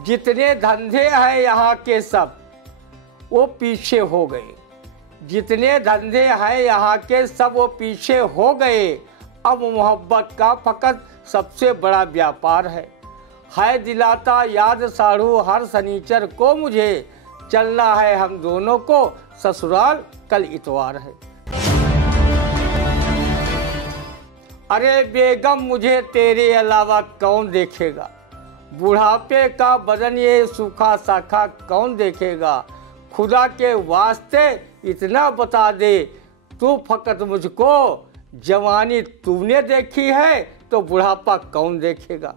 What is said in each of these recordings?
जितने धंधे हैं यहाँ के सब वो पीछे हो गए। जितने धंधे हैं यहाँ के सब वो पीछे हो गए। अब मोहब्बत का फकत सबसे बड़ा व्यापार है दिलाता याद साढ़ू हर शनिचर को मुझे, चलना है हम दोनों को ससुराल कल इतवार है। अरे बेगम मुझे तेरे अलावा कौन देखेगा, बुढ़ापे का बदन ये सूखा साखा कौन देखेगा। खुदा के वास्ते इतना बता दे तू फकत मुझको, जवानी तूने देखी है तो बुढ़ापा कौन देखेगा।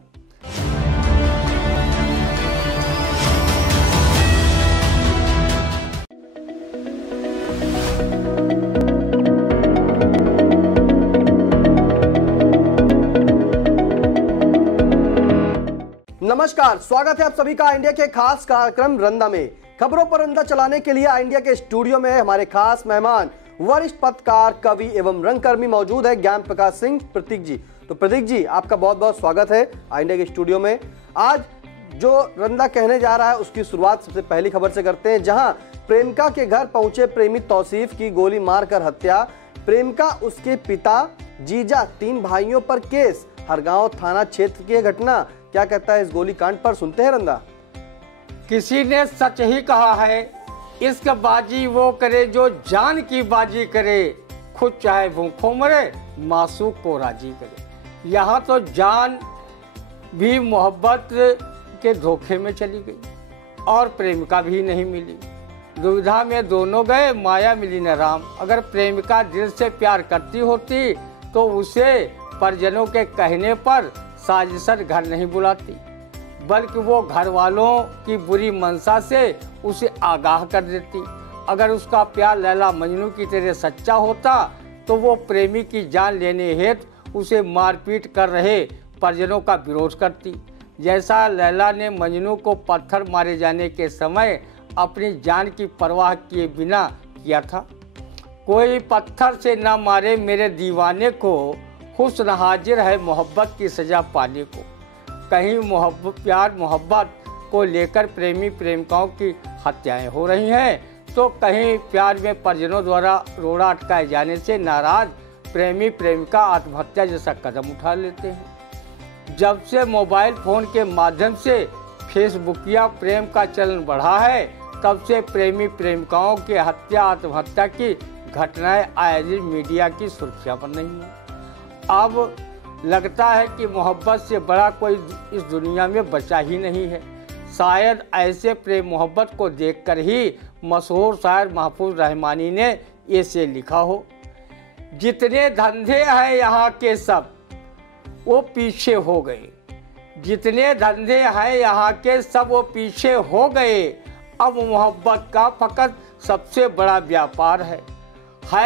नमस्कार, स्वागत है आप सभी का इंडिया के खास कार्यक्रम रंदा में। खबरों पर रंदा चलाने के लिए इंडिया के स्टूडियो में हमारे खास मेहमान वरिष्ठ पत्रकार, कवि एवं रंगकर्मी मौजूद है, ज्ञान प्रकाश सिंह प्रतीक जी। तो प्रतीक जी, आपका बहुत बहुत स्वागत है इंडिया के स्टूडियो में। आज जो रंदा कहने जा रहा है उसकी शुरुआत सबसे पहली खबर से करते हैं, जहां प्रेमिका के घर पहुंचे प्रेमी तौसीफ की गोली मारकर हत्या। प्रेमिका, उसके पिता, जीजा, 3 भाइयों पर केस। हरगांव थाना क्षेत्र की घटना। क्या कहता है इस गोलीकांड पर, सुनते हैं रंदा। किसी ने सच ही कहा है, इश्क बाजी वो करे जो जान की बाजी करे, खुद चाहे भूखों मरे मासूक को राजी करे। यहाँ तो जान भी मोहब्बत के धोखे में चली गई और प्रेमिका भी नहीं मिली। दुविधा में दोनों गए, माया मिली न राम। अगर प्रेमिका दिल से प्यार करती होती तो उसे परिजनों के कहने पर साजिशन घर नहीं बुलाती, बल्कि वो घर वालों की बुरी मंशा से उसे आगाह कर देती। अगर उसका प्यार लैला मजनू की तरह सच्चा होता तो वो प्रेमी की जान लेने हेतु उसे मारपीट कर रहे परिजनों का विरोध करती, जैसा लैला ने मजनू को पत्थर मारे जाने के समय अपनी जान की परवाह किए बिना किया था। कोई पत्थर से न मारे मेरे दीवाने को, हुस्न हाजिर है मोहब्बत की सजा पाने को। कहीं प्यार मोहब्बत को लेकर प्रेमी प्रेमिकाओं की हत्याएं हो रही हैं, तो कहीं प्यार में परिजनों द्वारा रोड़ा अटकाए जाने से नाराज प्रेमी प्रेमिका आत्महत्या जैसा कदम उठा लेते हैं। जब से मोबाइल फोन के माध्यम से फेसबुकिया प्रेम का चलन बढ़ा है, तब से प्रेमी प्रेमिकाओं के हत्या आत्महत्या की घटनाएं आए दिन मीडिया की सुर्खियां पर नहीं है। अब लगता है कि मोहब्बत से बड़ा कोई इस दुनिया में बचा ही नहीं है। शायद ऐसे प्रेम मोहब्बत को देखकर ही मशहूर शायर महफूज रहमानी ने ऐसे लिखा हो, जितने धंधे हैं यहाँ के सब वो पीछे हो गए। जितने धंधे हैं यहाँ के सब वो पीछे हो गए। अब मोहब्बत का फकत सबसे बड़ा व्यापार है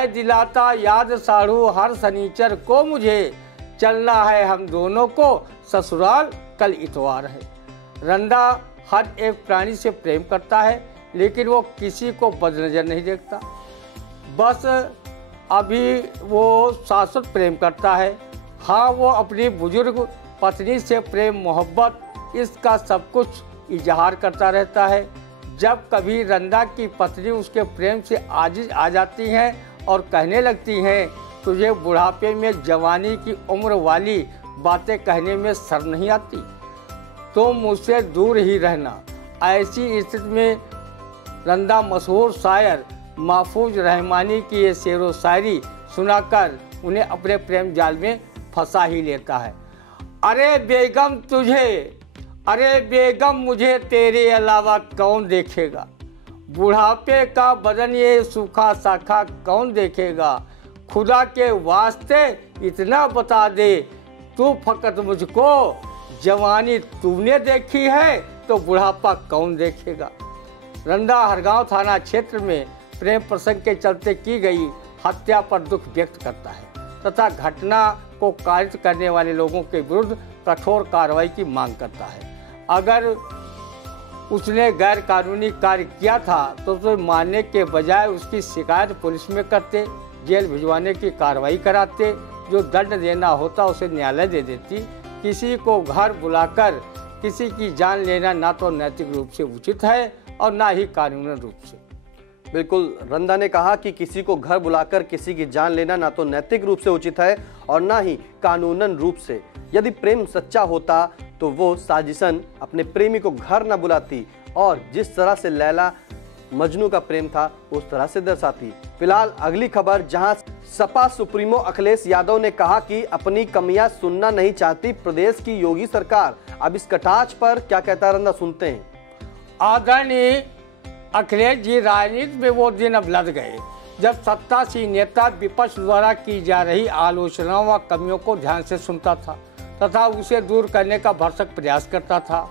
दिलाता याद साढ़ू हर शनिचर को मुझे, चलना है हम दोनों को ससुराल कल इतवार है। रंदा हर एक प्राणी से प्रेम करता है, लेकिन वो किसी को बदनजर नहीं देखता। बस अभी वो शाश्वत प्रेम करता है। हाँ, वो अपनी बुजुर्ग पत्नी से प्रेम मोहब्बत इसका सब कुछ इजहार करता रहता है। जब कभी रंदा की पत्नी उसके प्रेम से आजिज आ जाती हैं और कहने लगती हैं, तुझे बुढ़ापे में जवानी की उम्र वाली बातें कहने में शर्म नहीं आती, तो मुझसे दूर ही रहना। ऐसी स्थिति में रंदा मशहूर शायर महफूज रहमानी की ये शेरो शायरी सुनाकर उन्हें अपने प्रेम जाल में फंसा ही लेता है। अरे बेगम मुझे तेरे अलावा कौन देखेगा, बुढ़ापे का बदन ये सूखा साखा कौन देखेगा। खुदा के वास्ते इतना बता दे तू फकत मुझको, जवानी तूने देखी है तो बुढ़ापा कौन देखेगा। रंदा हरगांव थाना क्षेत्र में प्रेम प्रसंग के चलते की गई हत्या पर दुख व्यक्त करता है तथा घटना को कारित करने वाले लोगों के विरुद्ध कठोर कार्रवाई की मांग करता है। अगर उसने गैर कानूनी कार्य किया था तो उसे मारने के बजाय उसकी शिकायत पुलिस में करते, जेल भिजवाने की कार्रवाई कराते, जो दंड देना होता उसे न्यायालय दे देती। किसी को घर बुलाकर किसी की जान लेना ना तो नैतिक रूप से उचित है और ना ही कानूनी रूप से। बिल्कुल, रंधा ने कहा कि किसी को घर बुलाकर किसी की जान लेना ना तो नैतिक रूप से उचित है और ना ही कानूनन रूप से। यदि प्रेम सच्चा होता तो वो साजिशन अपने प्रेमी को घर न बुलाती और जिस तरह से लैला मजनू का प्रेम था उस तरह से दर्शाती। फिलहाल अगली खबर, जहां सपा सुप्रीमो अखिलेश यादव ने कहा कि अपनी कमियां सुनना नहीं चाहती प्रदेश की योगी सरकार। अब इस कटाक्ष पर क्या कहता रंधा, सुनते हैं। आदरणीय अखिलेश जी, राजनीति में वो दिन अब लद गए जब सत्तासीन नेता विपक्ष द्वारा की जा रही आलोचनाओं व कमियों को ध्यान से सुनता था तथा उसे दूर करने का भरसक प्रयास करता था।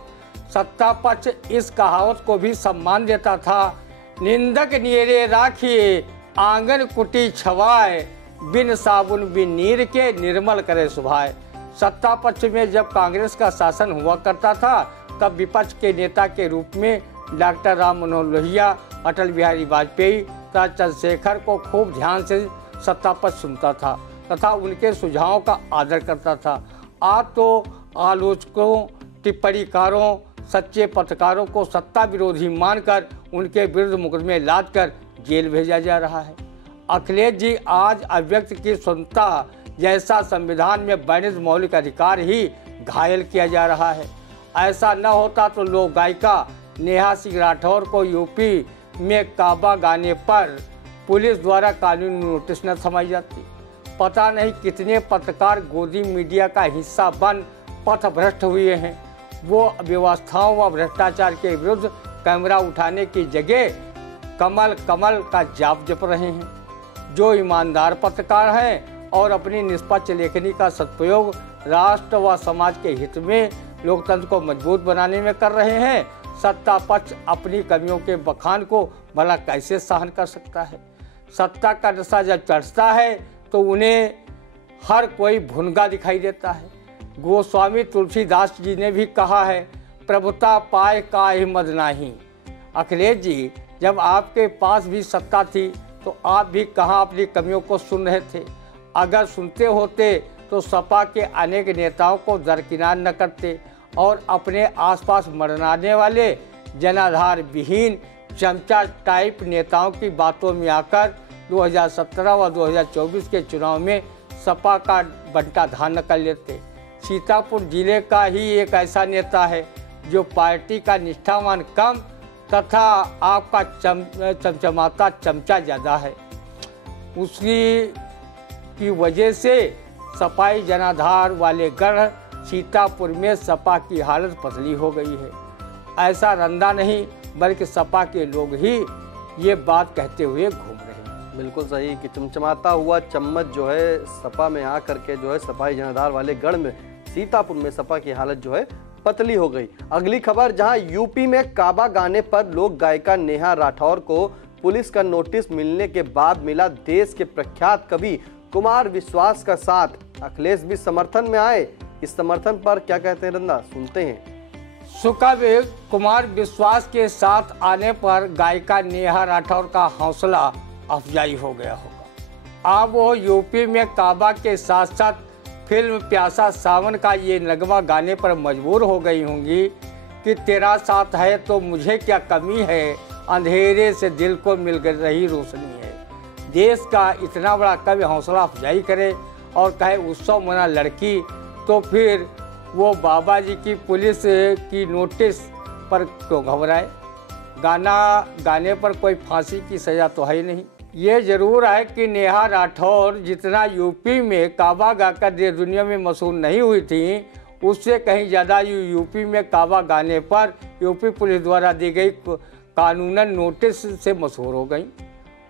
सत्ता पक्ष इस कहावत को भी सम्मान देता था, निंदक नियरे राखिए आंगन कुटी छवाए, बिन साबुन बिन नीर के निर्मल करे सुभाए। सत्ता पक्ष में जब कांग्रेस का शासन हुआ करता था तब विपक्ष के नेता के रूप में डॉक्टर राम मनोहर लोहिया, अटल बिहारी वाजपेयी तथा चंद्रशेखर को खूब ध्यान से सत्ता पक्ष सुनता था तथा उनके सुझावों का आदर करता था। आज तो आलोचकों, टिप्पणीकारों, सच्चे पत्रकारों को सत्ता विरोधी मानकर उनके विरुद्ध मुकदमे लादकर जेल भेजा जा रहा है। अखिलेश जी, आज अभिव्यक्ति की स्वतंत्रता जैसा संविधान में वर्णित मौलिक अधिकार ही घायल किया जा रहा है। ऐसा न होता तो लोक गायिका नेहा सिंह राठौर को यूपी में काबा गाने पर पुलिस द्वारा कानूनी नोटिस न थमाई जाती। पता नहीं कितने पत्रकार गोदी मीडिया का हिस्सा बन पथभ्रष्ट हुए हैं। वो व्यवस्थाओं व भ्रष्टाचार के विरुद्ध कैमरा उठाने की जगह कमल कमल का जाप जप रहे हैं। जो ईमानदार पत्रकार हैं और अपनी निष्पक्ष लेखनी का सदुपयोग राष्ट्र व समाज के हित में लोकतंत्र को मजबूत बनाने में कर रहे हैं, सत्ता पक्ष अपनी कमियों के बखान को भला कैसे सहन कर सकता है। सत्ता का नशा जब चढ़ता है तो उन्हें हर कोई भुनगा दिखाई देता है। गोस्वामी तुलसीदास जी ने भी कहा है, प्रभुता पाए काहे मद नाही। अखिलेश जी, जब आपके पास भी सत्ता थी तो आप भी कहाँ अपनी कमियों को सुन रहे थे। अगर सुनते होते तो सपा के अनेक नेताओं को दरकिनार न करते और अपने आसपास मरनाने वाले जनाधार विहीन चमचा टाइप नेताओं की बातों में आकर 2017 व 2024 के चुनाव में सपा का बंटा धान न कर लेते। सीतापुर जिले का ही एक ऐसा नेता है जो पार्टी का निष्ठावान कम तथा आपका चमचमाता चमचा ज़्यादा है। उसकी की वजह से सपाई जनाधार वाले गढ़ सीतापुर में सपा की हालत पतली हो गई है। ऐसा रंधा नहीं बल्कि सपा के लोग ही ये बात कहते हुए घूम रहे हैं। बिल्कुल सही कि चमचमाता हुआ चम्मच जो है सपा में आ करके जो है सपाई जनाधार वाले गढ़ में सीतापुर में सपा की हालत जो है पतली हो गई। अगली खबर, जहां यूपी में काबा गाने पर लोक गायिका नेहा राठौर को पुलिस का नोटिस मिलने के बाद मिला देश के प्रख्यात कवि कुमार विश्वास का साथ। अखिलेश भी समर्थन में आए। इस समर्थन पर क्या कहते हैं रंधा, सुनते हैं। सुकवि कुमार विश्वास के साथ आने पर गायिका नेहा राठौर का हौसला अफजाई हो गया होगा। अब वो यूपी में काबा के साथ साथ फिल्म प्यासा सावन का ये नगमा गाने पर मजबूर हो गई होंगी कि तेरा साथ है तो मुझे क्या कमी है, अंधेरे से दिल को मिल रही रोशनी है। देश का इतना बड़ा कवि हौसला अफजाई करे और कहे उत्सव मना लड़की, तो फिर वो बाबा जी की पुलिस की नोटिस पर क्यों घबराए। गाना गाने पर कोई फांसी की सज़ा तो है ही नहीं। ये ज़रूर है कि नेहा राठौर जितना यूपी में काबा गाकर देश दुनिया में मशहूर नहीं हुई थी, उससे कहीं ज़्यादा यूपी में काबा गाने पर यूपी पुलिस द्वारा दी गई कानूनन नोटिस से मशहूर हो गई।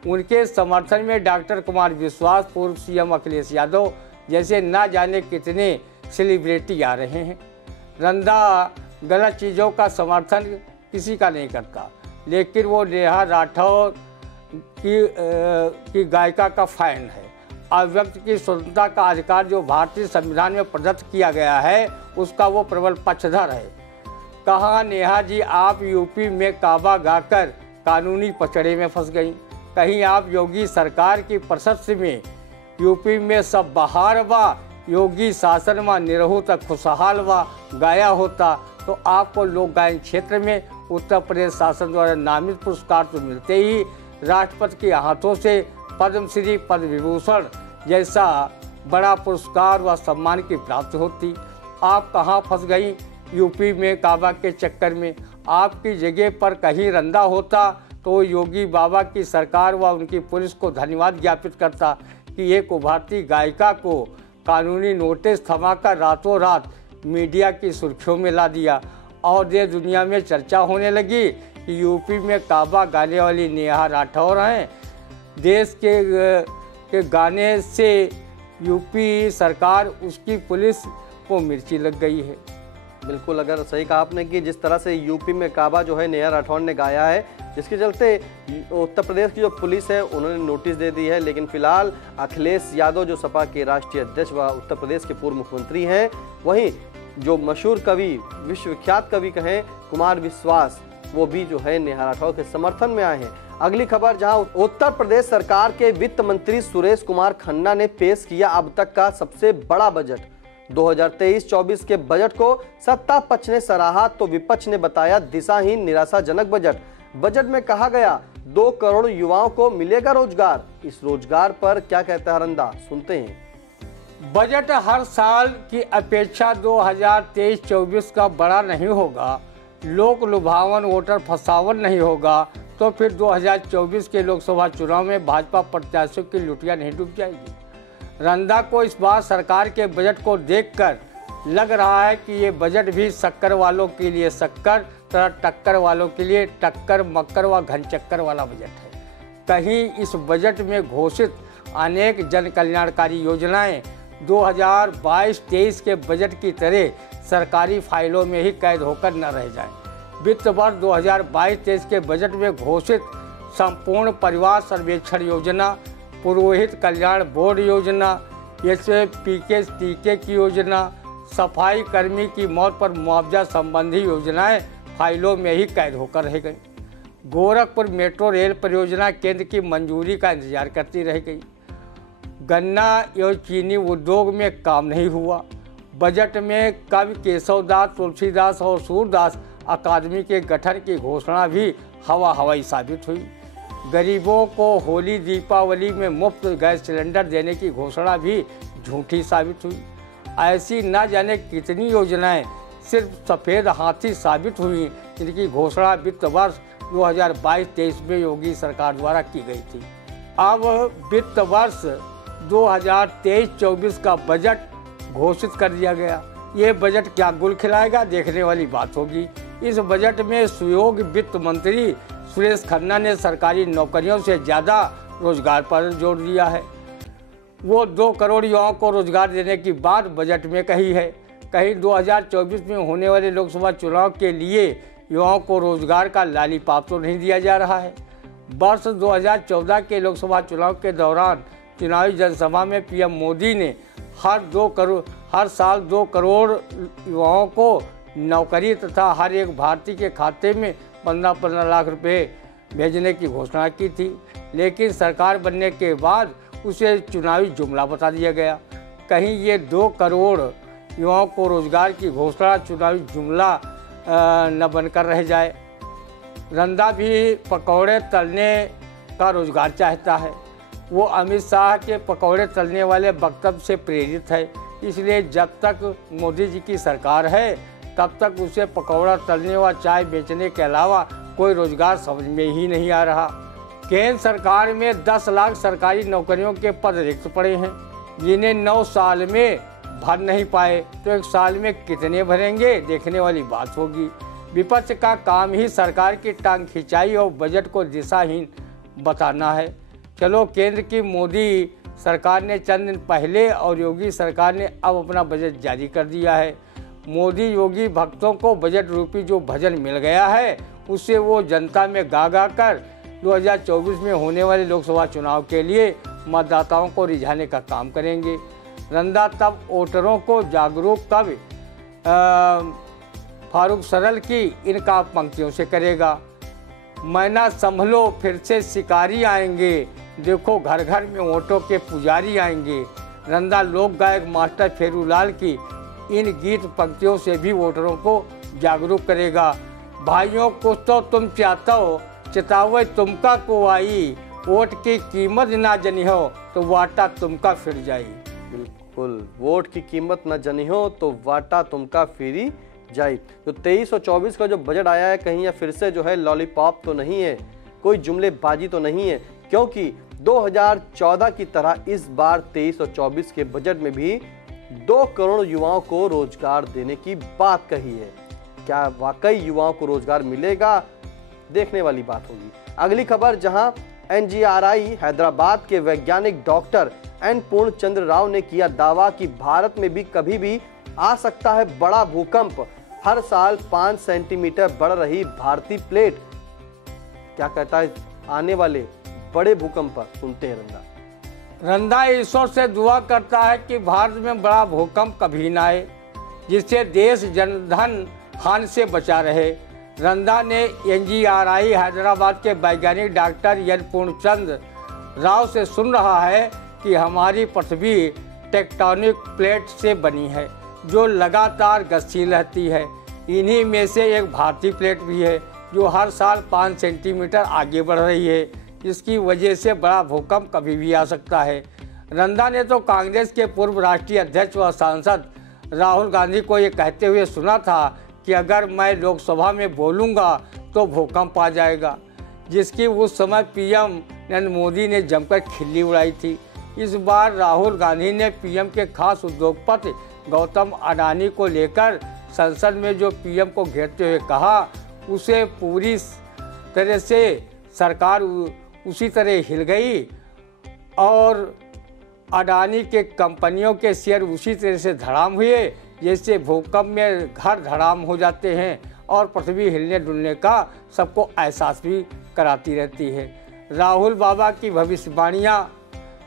उनके समर्थन में डॉक्टर कुमार विश्वास, पूर्व सीएम अखिलेश यादव जैसे ना जाने कितने सेलिब्रिटी आ रहे हैं। रंधा गलत चीज़ों का किसी का नहीं करता, लेकिन वो नेहा राठौर की गायिका का फैन है। अभिव्यक्ति की स्वतंत्रता का अधिकार जो भारतीय संविधान में प्रदत्त किया गया है, उसका वो प्रबल पक्षधर है। कहा नेहा जी, आप यूपी में काबा गाकर कानूनी पचड़े में फंस गई। कहीं आप योगी सरकार की प्रशस्ति में यूपी में सब बहार व योगी शासन व निरहु तक खुशहाल व गाया होता तो आपको लोक गायन क्षेत्र में उत्तर प्रदेश शासन द्वारा नामित पुरस्कार तो मिलते ही, राष्ट्रपति के हाथों से पद्मश्री, पद्म विभूषण जैसा बड़ा पुरस्कार व सम्मान की प्राप्ति होती। आप कहाँ फंस गई? यूपी में काबा के चक्कर में। आपकी जगह पर कहीं रंदा होता तो योगी बाबा की सरकार व उनकी पुलिस को धन्यवाद ज्ञापित करता कि एक उभरती गायिका को कानूनी नोटिस थमाकर रातों रात मीडिया की सुर्खियों में ला दिया और देश दुनिया में चर्चा होने लगी कि यूपी में काबा गाने वाली नेहा राठौर हैं। देश के गाने से यूपी सरकार, उसकी पुलिस को मिर्ची लग गई है। बिल्कुल, अगर सही कहा आपने कि जिस तरह से यूपी में काबा जो है नेहा राठौर ने गाया है, जिसके चलते उत्तर प्रदेश की जो पुलिस है उन्होंने नोटिस दे दी है। लेकिन फिलहाल अखिलेश यादव जो सपा के राष्ट्रीय अध्यक्ष व उत्तर प्रदेश के पूर्व मुख्यमंत्री हैं, वहीं जो मशहूर कवि, विश्वविख्यात कवि कहें कुमार विश्वास, वो भी जो है नेहा राठौर के समर्थन में आए हैं। अगली खबर, जहां उत्तर प्रदेश सरकार के वित्त मंत्री सुरेश कुमार खन्ना ने पेश किया अब तक का सबसे बड़ा बजट। 2023-24 के बजट को सत्ता पक्ष ने सराहा तो विपक्ष ने बताया दिशाहीन, निराशाजनक बजट। बजट में कहा गया 2 करोड़ युवाओं को मिलेगा रोजगार। इस रोजगार पर क्या कहता है रंदा, सुनते हैं। बजट हर साल की अपेक्षा 2023-24 का बड़ा नहीं होगा, लोक लुभावन, वोटर फसावन नहीं होगा, तो फिर 2024 के लोकसभा चुनाव में भाजपा प्रत्याशियों की लुटिया नहीं डूब जाएगी। रंदा को इस बार सरकार के बजट को देखकर लग रहा है कि ये बजट भी शक्कर वालों के लिए शक्कर तथा टक्कर वालों के लिए टक्कर, मक्कर व घनचक्कर वाला बजट है। कहीं इस बजट में घोषित अनेक जन कल्याणकारी योजनाएं 2022-23 के बजट की तरह सरकारी फाइलों में ही कैद होकर न रह जाएं। वित्त वर्ष 2022-23 के बजट में घोषित संपूर्ण परिवार सर्वेक्षण योजना, पुरोहित कल्याण बोर्ड योजना, पीके टीके की योजना, सफाई कर्मी की मौत पर मुआवजा संबंधी योजनाएं फाइलों में ही कैद होकर रह गई। गोरखपुर मेट्रो रेल परियोजना केंद्र की मंजूरी का इंतजार करती रह गई। गन्ना एवं चीनी उद्योग में काम नहीं हुआ। बजट में कवि केशवदास, तुलसीदास और सूरदास अकादमी के गठन की घोषणा भी हवाई साबित हुई। गरीबों को होली दीपावली में मुफ्त गैस सिलेंडर देने की घोषणा भी झूठी साबित हुई। ऐसी न जाने कितनी योजनाएं सिर्फ सफ़ेद हाथी साबित हुई, जिनकी घोषणा वित्त वर्ष 2022-23 में योगी सरकार द्वारा की गई थी। अब वित्त वर्ष 2023-24 का बजट घोषित कर दिया गया। ये बजट क्या गुल खिलाएगा, देखने वाली बात होगी। इस बजट में सुयोग्य वित्त मंत्री सुरेश खन्ना ने सरकारी नौकरियों से ज़्यादा रोजगार पर जोर दिया है। वो 2 करोड़ युवाओं को रोजगार देने की बात बजट में कही है। कहीं 2024 में होने वाले लोकसभा चुनाव के लिए युवाओं को रोजगार का लालीपाप तो नहीं दिया जा रहा है। वर्ष 2014 के लोकसभा चुनाव के दौरान चुनावी जनसभा में पीएम मोदी ने हर साल 2 करोड़ युवाओं को नौकरी तथा हर एक भारतीय के खाते में 15-15 लाख रुपए भेजने की घोषणा की थी। लेकिन सरकार बनने के बाद उसे चुनावी जुमला बता दिया गया। कहीं ये 2 करोड़ युवाओं को रोजगार की घोषणा चुनावी जुमला न बनकर रह जाए। रंदा भी पकौड़े तलने का रोजगार चाहता है। वो अमित शाह के पकौड़े तलने वाले वक्तव्य से प्रेरित है। इसलिए जब तक मोदी जी की सरकार है तब तक उसे पकौड़ा तलने व चाय बेचने के अलावा कोई रोजगार समझ में ही नहीं आ रहा। केंद्र सरकार में 10 लाख सरकारी नौकरियों के पद रिक्त पड़े हैं, जिन्हें 9 साल में भर नहीं पाए, तो 1 साल में कितने भरेंगे, देखने वाली बात होगी। विपक्ष का काम ही सरकार की टांग खिंचाई और बजट को दिशाहीन बताना है। चलो, केंद्र की मोदी सरकार ने चंद दिन पहले और योगी सरकार ने अब अपना बजट जारी कर दिया है। मोदी योगी भक्तों को बजट रूपी जो भजन मिल गया है, उससे वो जनता में गा गा कर 2024 में होने वाले लोकसभा चुनाव के लिए मतदाताओं को रिझाने का काम करेंगे। रंदा तब वोटरों को जागरूक कवि फारूक सरल की इनका पंक्तियों से करेगा। मैना संभलो फिर से शिकारी आएंगे, देखो घर घर में वोटों के पुजारी आएंगे। रंदा लोक गायक मास्टर फेरूलाल की इन गीत पंक्तियों से भी वोटरों को जागरूक करेगा। भाइयों कुछ तो तुम चाहते हो, चितावे तुमका को आई, वोट की कीमत ना जनी हो तो वाटा तुमका फिर जाई। बिल्कुल, वोट की कीमत न जनी हो तो वाटा तुमका फिरी जाई। तो 23 और 24 का जो बजट आया है, कहीं या फिर से जो है लॉलीपॉप तो नहीं है, कोई जुमलेबाजी तो नहीं है, क्योंकि 2014 की तरह इस बार 23 और 24 के बजट में भी 2 करोड़ युवाओं को रोजगार देने की बात कही है। क्या वाकई युवाओं को रोजगार मिलेगा, देखने वाली बात होगी। अगली खबर, जहां NGRI हैदराबाद के वैज्ञानिक डॉक्टर N पूर्णचंद्र राव ने किया दावा कि भारत में भी कभी भी आ सकता है बड़ा भूकंप। हर साल 5 सेंटीमीटर बढ़ रही भारतीय प्लेट। क्या कहता है आने वाले बड़े भूकंप पर? सुनते हैं रंदा ईश्वर से दुआ करता है कि भारत में बड़ा भूकंप कभी ना आए, जिससे देश जनधन हानि से बचा रहे। रंदा ने NGRI हैदराबाद के वैज्ञानिक डॉक्टर N पूर्णचंद्र राव से सुन रहा है कि हमारी पृथ्वी टेक्टोनिक प्लेट से बनी है जो लगातार गतिशील रहती है। इन्हीं में से एक भारतीय प्लेट भी है जो हर साल 5 सेंटीमीटर आगे बढ़ रही है। इसकी वजह से बड़ा भूकंप कभी भी आ सकता है। रंदा ने तो कांग्रेस के पूर्व राष्ट्रीय अध्यक्ष व सांसद राहुल गांधी को ये कहते हुए सुना था कि अगर मैं लोकसभा में बोलूँगा तो भूकंप आ जाएगा, जिसकी उस समय PM नरेंद्र मोदी ने जमकर खिल्ली उड़ाई थी। इस बार राहुल गांधी ने PM के खास उद्योगपति गौतम अडानी को लेकर संसद में जो PM को घेरते हुए कहा, उसे पूरी तरह से सरकार उसी तरह हिल गई और अडानी के कंपनियों के शेयर उसी तरह से धड़ाम हुए जैसे भूकंप में घर धड़ाम हो जाते हैं और पृथ्वी हिलने डुलने का सबको एहसास भी कराती रहती है। राहुल बाबा की भविष्यवाणियाँ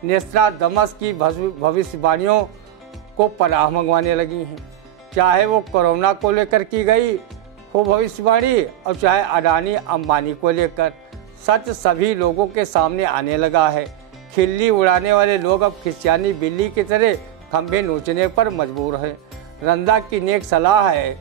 नेस्ट्राडमस की भविष्यवाणियों को पनाह मंगवाने लगी हैं। चाहे वो कोरोना को लेकर की गई हो भविष्यवाणी और चाहे अडानी अंबानी को लेकर, सच सभी लोगों के सामने आने लगा है। खिल्ली उड़ाने वाले लोग अब खिसियानी बिल्ली की तरह खंभे नोचने पर मजबूर हैं। रंदा की नेक सलाह है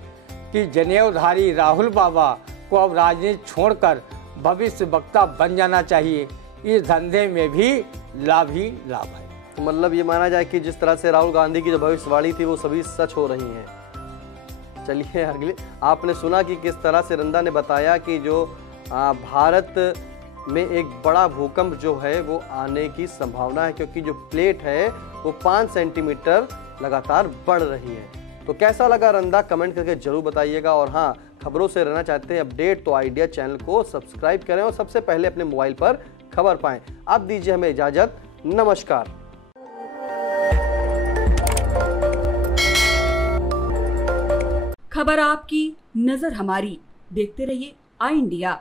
कि जनेऊधारी राहुल बाबा को अब राजनीति छोड़कर भविष्य वक्ता बन जाना चाहिए। इस धंधे में भी लाभ ही लाभ है। तो मतलब ये माना जाए कि जिस तरह से राहुल गांधी की जो भविष्यवाणी थी वो सभी सच हो रही हैं। चलिए अगले, आपने सुना कि किस तरह से रंदा ने बताया कि जो भारत में एक बड़ा भूकंप जो है वो आने की संभावना है, क्योंकि जो प्लेट है वो 5 सेंटीमीटर लगातार बढ़ रही है। तो कैसा लगा रंदा, कमेंट करके जरूर बताइएगा। और हाँ, खबरों से रहना चाहते हैं अपडेट तो आइडिया चैनल को सब्सक्राइब करें और सबसे पहले अपने मोबाइल पर खबर पाएं। अब दीजिए हमें इजाजत, नमस्कार। खबर आपकी, नजर हमारी। देखते रहिए आई इंडिया।